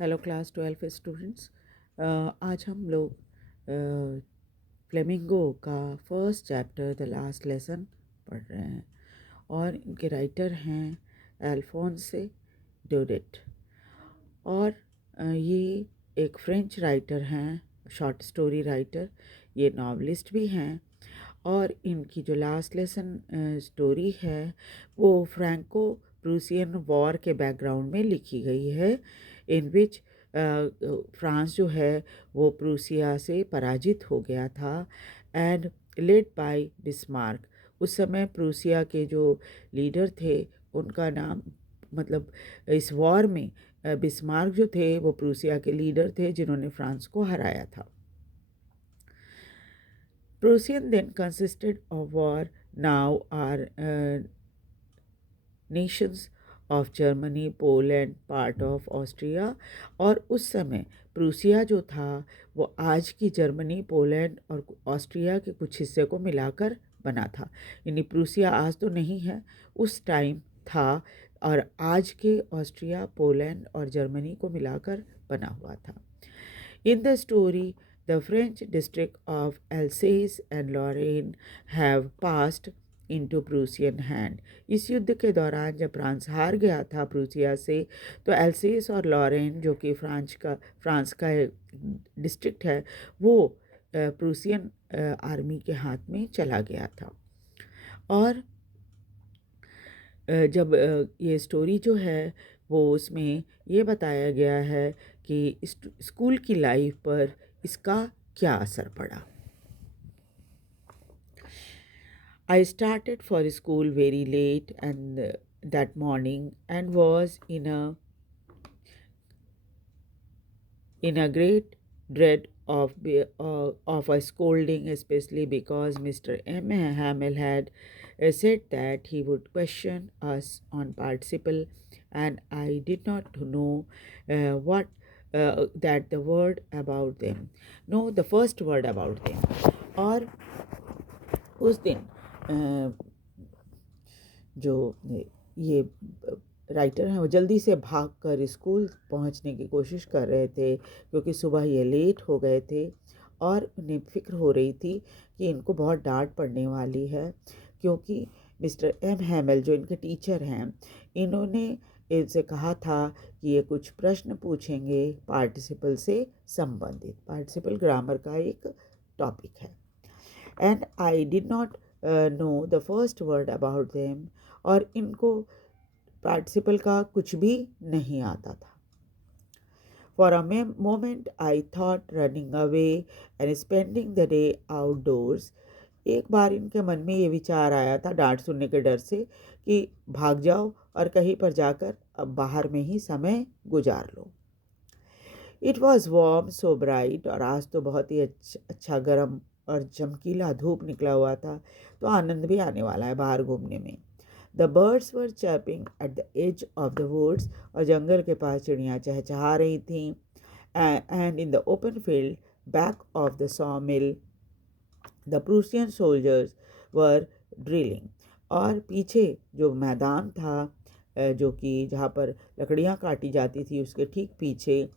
Hello class 12 students. आज हम लोग फ्लेमिंगो का first chapter the last lesson पढ़ रहे हैं और इनके राइटर हैं अल्फोंसे डोडेट। और ये एक फ्रेंच राइटर हैं, शॉर्ट स्टोरी राइटर, ये नॉवलिस्ट भी हैं। और इनकी जो लास्ट लेसन स्टोरी है वो फ्रैंको प्रूसियन वॉर के बैकग्राउंड में लिखी गई है, इन विच फ्रांस जो है वो प्रूसिया से पराजित हो गया था एंड लेड बाय बिस्मार्क। उस समय प्रूसिया के जो लीडर थे उनका नाम, मतलब इस वॉर में बिस्मार्क जो थे वो प्रूसिया के लीडर थे जिन्होंने फ्रांस को हराया था। Prussian then consisted of war, now are nations of Germany, Poland, part of Austria। और उस समय प्रूसिया जो था वो आज की जर्मनी, पोलैंड और ऑस्ट्रिया के कुछ हिस्से को मिलाकर बना था। यानी प्रूसिया आज तो नहीं है, उस टाइम था और आज के ऑस्ट्रिया, पोलैंड और जर्मनी को मिलाकर बना हुआ था। In the story, the French district of Alsace and Lorraine have passed into Prussian hand। इस युद्ध के दौरान जब फ्रांस हार गया था प्रूसिया से, तो एल्सेस और लॉरेन जो कि फ्रांस का डिस्ट्रिक्ट है वो प्रूसियन आर्मी के हाथ में चला गया था। और जब ये स्टोरी जो है वो उसमें ये बताया गया है कि स्कूल की लाइफ पर इसका क्या असर पड़ा। I started for school very late and that morning and was in a great dread of a scolding, especially because Mr. M. Hamill had said that he would question us on participle, and I did not know what that the word about them. No, the first word about them. और उस दिन जो ये writer हैं वो जल्दी से भाग कर स्कूल पहुंचने की कोशिश कर रहे थे, क्योंकि सुबह ये लेट हो गए थे और उन्हें फ़िक्र हो रही थी कि इनको बहुत डांट पड़ने वाली है, क्योंकि मिस्टर एम हैमल जो इनके टीचर हैं इन्होंने इनसे कहा था कि ये कुछ प्रश्न पूछेंगे पार्टिसिपल से संबंधित। पार्टिसिपल ग्रामर का एक टॉपिक है। And I did not know the first word about them, और इनको पार्टिसिपल का कुछ भी नहीं आता था। For a moment I thought running away and spending the day outdoors. एक बार इनके मन में ये विचार आया था डांट सुनने के डर से कि भाग जाओ और कहीं पर जाकर अब बाहर में ही समय गुजार लो। It was warm so bright, और आज तो बहुत ही अच्छा गर्म और चमकीला धूप निकला हुआ था, तो आनंद भी आने वाला है बाहर घूमने में। The birds were chirping at the edge of the woods, और जंगल के पास चिड़ियाँ चहचहा रही थीं। And in the open field back of the saw mill the Prussian soldiers were drilling. और पीछे जो मैदान था जो कि जहाँ पर लकड़ियाँ काटी जाती थी उसके ठीक पीछे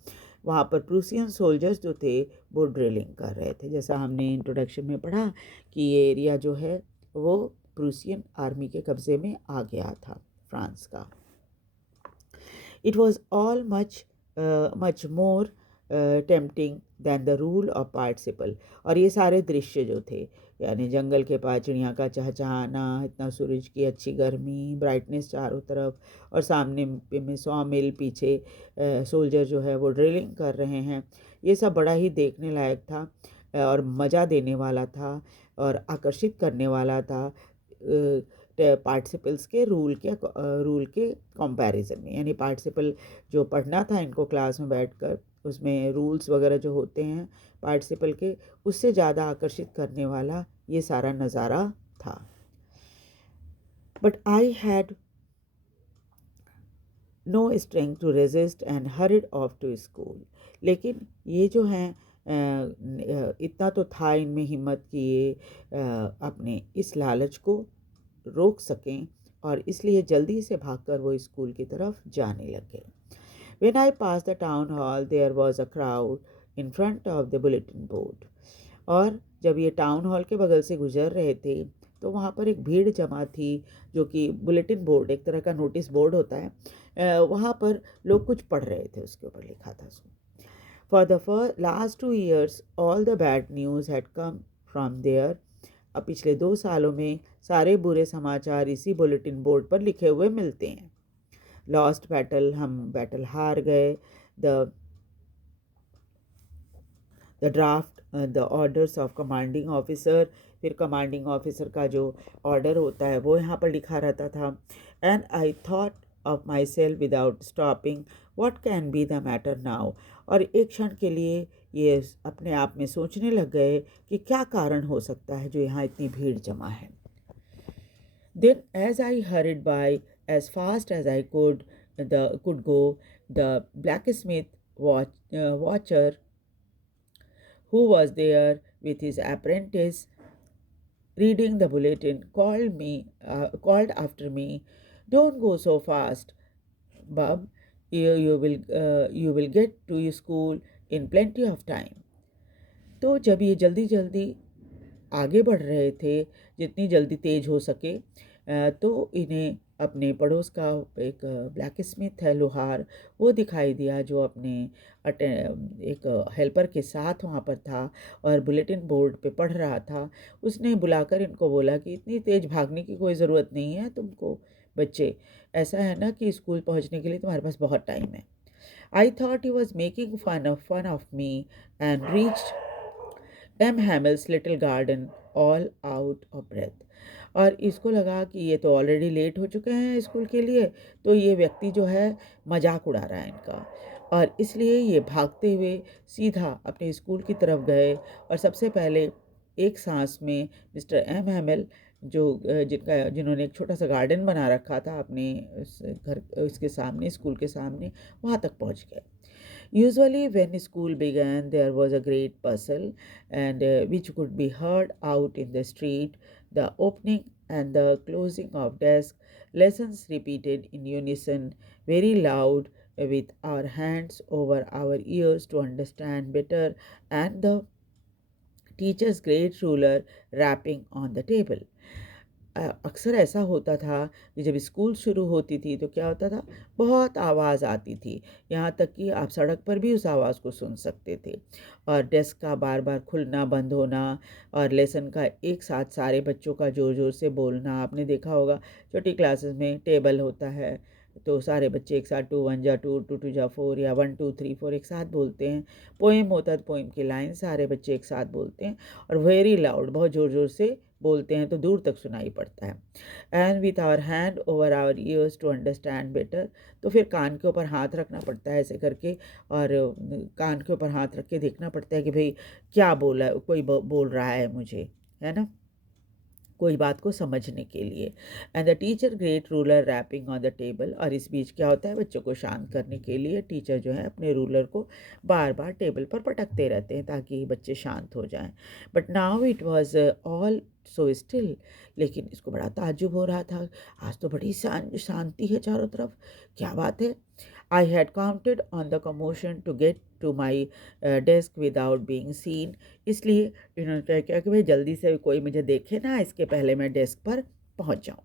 वहाँ पर प्रूसियन सोल्जर्स जो थे वो ड्रिलिंग कर रहे थे। जैसा हमने इंट्रोडक्शन में पढ़ा कि ये एरिया जो है वो प्रूसियन आर्मी के कब्ज़े में आ गया था फ्रांस का। It was all much more tempting than the rule of participle. और ये सारे दृश्य जो थे, यानी जंगल के पास चिड़िया का चहचहाना, इतना सूरज की अच्छी गर्मी, ब्राइटनेस चारों तरफ, और सामने में 100 मील पीछे सोल्जर जो है वो ड्रिलिंग कर रहे हैं, ये सब बड़ा ही देखने लायक था और मज़ा देने वाला था और आकर्षित करने वाला था पार्टिसिपल्स के रूल के कंपैरिजन में। यानी पार्टिसिपल जो पढ़ना था इनको क्लास में बैठकर, उसमें रूल्स वगैरह जो होते हैं पार्टिसिपल के, उससे ज़्यादा आकर्षित करने वाला ये सारा नज़ारा था। But I had no strength to resist and hurried off to school. लेकिन ये जो हैं इतना तो था इनमें हिम्मत कि ये अपने इस लालच को रोक सकें, और इसलिए जल्दी से भागकर वो स्कूल की तरफ जाने लगे। When I passed the town hall, there was a crowd in front of the bulletin board. और जब ये टाउन हॉल के बगल से गुजर रहे थे तो वहाँ पर एक भीड़ जमा थी, जो कि बुलेटिन बोर्ड एक तरह का नोटिस बोर्ड होता है, वहाँ पर लोग कुछ पढ़ रहे थे, उसके ऊपर लिखा था उसमें, for the last 2 years all the bad news had come from there. अब पिछले 2 सालों में सारे बुरे समाचार इसी बुलेटिन बोर्ड पर लिखे हुए मिलते हैं। लॉस्ट बैटल, हम बैटल हार गए। The draft, the orders of commanding officer, फिर कमांडिंग ऑफिसर का जो ऑर्डर होता है वो यहाँ पर लिखा रहता था। And I thought of my self without stopping what can be the matter now. और एक क्षण के लिए ये अपने आप में सोचने लग गए कि क्या कारण हो सकता है जो यहाँ इतनी भीड़ जमा है। Then as I hurried by as fast as I could go, the blacksmith watcher who was there with his apprentice reading the bulletin called after me, "Don't go so fast, Bub. You will get to your school in plenty of time." तो जब ये जल्दी जल्दी आगे बढ़ रहे थे, जितनी जल्दी तेज हो सके, तो इन्हें अपने पड़ोस का एक ब्लैक स्मिथ है, लोहार, वो दिखाई दिया, जो अपने एक हेल्पर के साथ वहाँ पर था और बुलेटिन बोर्ड पे पढ़ रहा था। उसने बुलाकर इनको बोला कि इतनी तेज़ भागने की कोई ज़रूरत नहीं है तुमको बच्चे, ऐसा है ना कि स्कूल पहुँचने के लिए तुम्हारे पास बहुत टाइम है। I thought he was making fun of me and reached M Hamill's little garden all out of breath. और इसको लगा कि ये तो ऑलरेडी लेट हो चुके हैं स्कूल के लिए, तो ये व्यक्ति जो है मजाक उड़ा रहा है इनका, और इसलिए ये भागते हुए सीधा अपने स्कूल की तरफ गए। और सबसे पहले एक सांस में मिस्टर एम हैमिल, जो जिन्होंने एक छोटा सा गार्डन बना रखा था अपने उसके सामने, स्कूल के सामने, वहाँ तक पहुँच गए। Usually, when school began, there was a great bustle, and which could be heard out in the street. The opening and the closing of desk, lessons repeated in unison, very loud, with our hands over our ears to understand better, and the teacher's great ruler rapping on the table. अक्सर ऐसा होता था कि जब school शुरू होती थी तो क्या होता था, बहुत आवाज़ आती थी, यहाँ तक कि आप सड़क पर भी उस आवाज़ को सुन सकते थे। और डेस्क का बार बार खुलना बंद होना, और लेसन का एक साथ सारे बच्चों का ज़ोर ज़ोर से बोलना। आपने देखा होगा छोटी क्लासेस में टेबल होता है तो सारे बच्चे एक साथ 2 1 जा 2, 2 2 जा 4, या 1 2 3 4 एक साथ बोलते हैं। पोएम होता है तो पोएम की लाइन सारे बच्चे एक साथ बोलते हैं, और वेरी लाउड, बहुत ज़ोर ज़ोर से बोलते हैं तो दूर तक सुनाई पड़ता है। And with our hand over our ears to understand better, तो फिर कान के ऊपर हाथ रखना पड़ता है ऐसे करके, और कान के ऊपर हाथ रख के देखना पड़ता है कि भाई क्या बोला है, कोई बोल रहा है मुझे, है ना, कोई बात को समझने के लिए। And the teacher great ruler rapping on the table, और इस बीच क्या होता है, बच्चों को शांत करने के लिए टीचर जो है अपने रूलर को बार बार टेबल पर पटकते रहते हैं ताकि बच्चे शांत हो जाएं। But now it was all so still, लेकिन इसको बड़ा ताज्जुब हो रहा था, आज तो बड़ी शांति है चारों तरफ, क्या बात है। I had counted on the commotion to get to my desk without being seen. इसलिए इन्होंने क्या किया कि भाई जल्दी से कोई मुझे देखे ना, इसके पहले मैं डेस्क पर पहुंच जाऊं।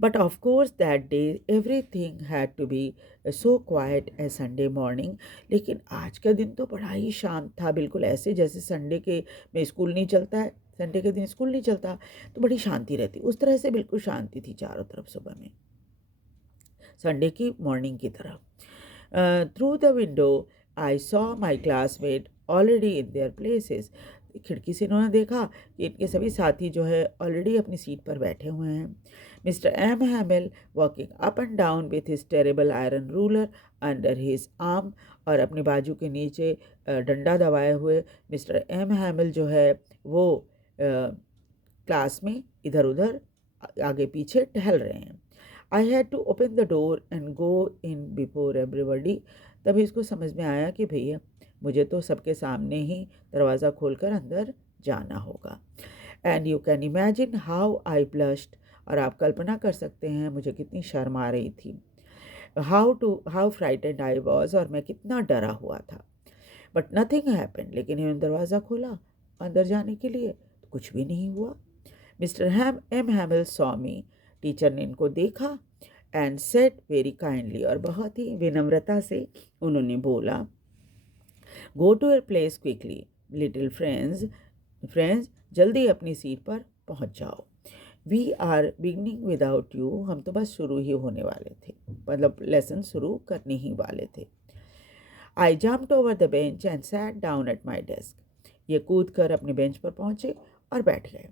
But of course that day everything had to be so quiet as Sunday morning. लेकिन आज का दिन तो बड़ा ही शांत था, बिल्कुल ऐसे जैसे संडे के में स्कूल नहीं चलता है, संडे के दिन स्कूल नहीं चलता तो बड़ी शांति रहती, उस तरह से बिल्कुल शांति थी चारों तरफ सुबह में, संडे की मॉर्निंग की तरह। Through the window I saw my classmate already in their places. खिड़की से इन्होंने देखा कि इनके सभी साथी जो है ऑलरेडी अपनी सीट पर बैठे हुए हैं। Mister M Hamel walking up and down with his terrible iron ruler under his arm, और अपने बाजू के नीचे डंडा दबाए हुए मिस्टर एम हैमिल जो है वो क्लास में इधर उधर आगे पीछे टहल रहे हैं। I had to open the door and go in before everybody. तभी इसको समझ में आया कि भैया मुझे तो सबके सामने ही दरवाज़ा खोलकर अंदर जाना होगा। And you can imagine how I blushed, और आप कल्पना कर सकते हैं मुझे कितनी शर्म आ रही थी। हाउ फ्राइटेंड आई वॉज, और मैं कितना डरा हुआ था। बट नथिंग हैपेंड, लेकिन इन्होंने दरवाज़ा खोला अंदर जाने के लिए तो कुछ भी नहीं हुआ। Mister M हैमिल saw me, teacher ने इनको देखा एंड सेड वेरी काइंडली, और बहुत ही विनम्रता से उन्होंने बोला, go to your place quickly little friends, जल्दी अपनी सीट पर पहुंच जाओ। We are beginning without you, हम तो बस शुरू ही होने वाले थे, मतलब लेसन शुरू करने ही वाले थे। आई jumped over the bench and sat down at my desk, ये कूद कर अपने बेंच पर पहुंचे और बैठ गए।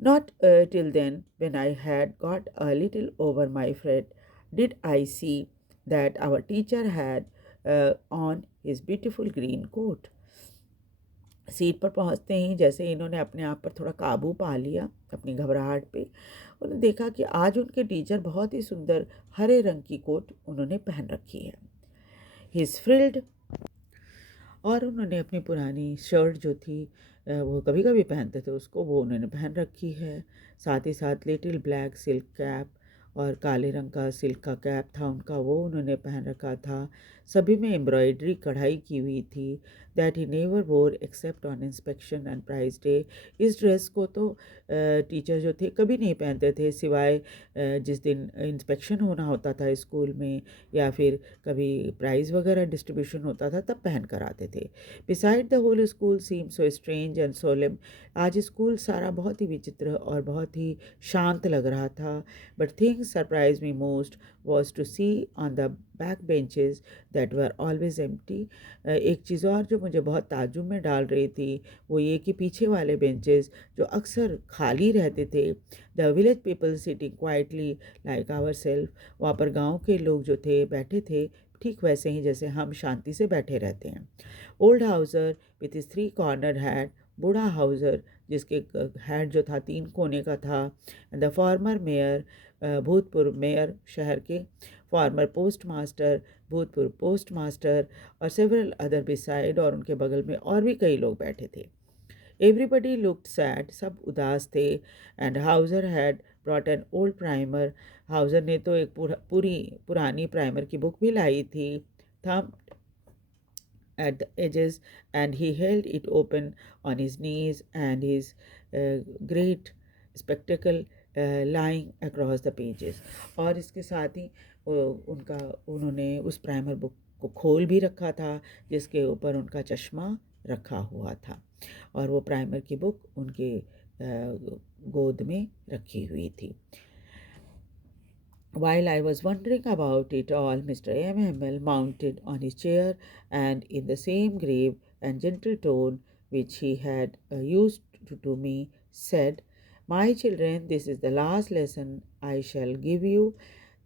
Not till then, when I had got a little over my fret, did I see that our teacher had on his beautiful green coat. Seat पर पहुंचते ही जैसे इन्होंने अपने आप पर थोड़ा काबू पा लिया अपनी घबराहट पे, उन्होंने देखा कि आज उनके टीचर बहुत ही सुंदर हरे रंग की कोट उन्होंने पहन रखी है। His frilled, और उन्होंने अपनी पुरानी शर्ट जो थी वो कभी कभी पहनते थे उसको, वो उन्होंने पहन रखी है। साथ ही साथ लिटिल ब्लैक सिल्क कैप, और काले रंग का सिल्क का कैप था उनका, वो उन्होंने पहन रखा था। सभी में एम्ब्रॉयडरी कढ़ाई की हुई थी। That he never wore except on inspection and prize day, इस ड्रेस को तो टीचर जो थे कभी नहीं पहनते थे, सिवाय जिस दिन इंस्पेक्शन होना होता था स्कूल में, या फिर कभी प्राइज़ वगैरह डिस्ट्रीब्यूशन होता था तब पहन कर आते थे। Beside the whole school seem so strange and solemn, आज स्कूल सारा बहुत ही विचित्र और बहुत ही शांत लग रहा था। But things surprise me most was to see on the back benches that were always empty. एक चीज़ और जो मुझे बहुत ताज्जुब में डाल रही थी वो ये कि पीछे वाले बेंचेस जो अक्सर खाली रहते थे, the village people sitting quietly like our self, वहाँ पर गाँव के लोग जो थे बैठे थे ठीक वैसे ही जैसे हम शांति से बैठे रहते हैं। Old Hauser with is 3 corner hat, बूढ़ा हाउसर जिसके हैट जो था 3 कोने का था। एंड द फॉर्मर मेयर, भूतपूर्व मेयर शहर के, फॉर्मर पोस्ट मास्टर, भूतपूर्व पोस्ट मास्टर, और सेवरल अदर बिसाइड, और उनके बगल में और भी कई लोग बैठे थे। एवरीबडी लुक्ड सैड, सब उदास थे। And Hauser had brought an old primer, Hauser ने तो एक पूरी पुरानी प्राइमर की बुक भी लाई थी। थम at the edges, and he held it open on his knees, and his great spectacle lying across the pages. और इसके साथ ही उन्होंने उस प्राइमर बुक को खोल भी रखा था जिसके ऊपर उनका चश्मा रखा हुआ था, और वो प्राइमर की बुक उनके गोद में रखी हुई थी। While I was wondering about it all, Mr. M. mounted on his chair, and in the same grave and gentle tone which he had used to me, said, "My children, this is the last lesson I shall give you."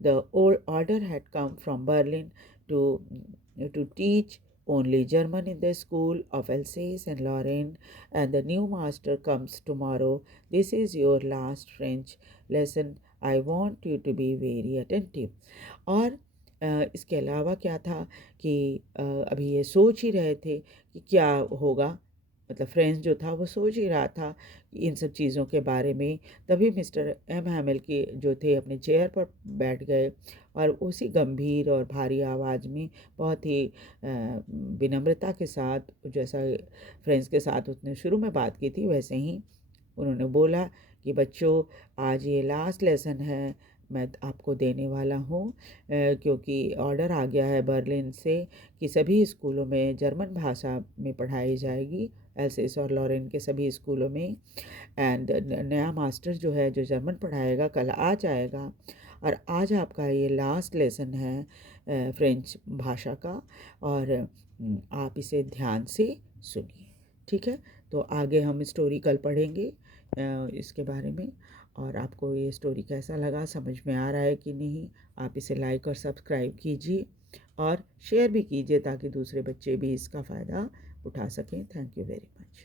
The old order had come from Berlin to teach only German in the school of Alsace and Lorraine, and the new master comes tomorrow. This is your last French lesson. I want you to be very attentive. और इसके अलावा क्या था कि अभी ये सोच ही रहे थे कि क्या होगा, मतलब फ्रेंड्स जो था वो सोच ही रहा था इन सब चीज़ों के बारे में। तभी मिस्टर एम हैमिल के जो थे अपने चेयर पर बैठ गए, और उसी गंभीर और भारी आवाज़ में बहुत ही विनम्रता के साथ, जैसा फ्रेंड्स के साथ उसने शुरू में बात की थी वैसे ही उन्होंने बोला कि बच्चों, आज ये लास्ट लेसन है मैं आपको देने वाला हूँ, क्योंकि ऑर्डर आ गया है बर्लिन से कि सभी स्कूलों में जर्मन भाषा में पढ़ाई जाएगी, एल्सेस और लॉरेन के सभी स्कूलों में। एंड नया मास्टर जो है जो जर्मन पढ़ाएगा कल आ जाएगा, और आज आपका ये लास्ट लेसन है फ्रेंच भाषा का, और आप इसे ध्यान से सुनिए। ठीक है, तो आगे हम स्टोरी कल पढ़ेंगे इसके बारे में। और आपको ये स्टोरी कैसा लगा, समझ में आ रहा है कि नहीं, आप इसे लाइक और सब्सक्राइब कीजिए और शेयर भी कीजिए ताकि दूसरे बच्चे भी इसका फ़ायदा उठा सकें। Thank you very much.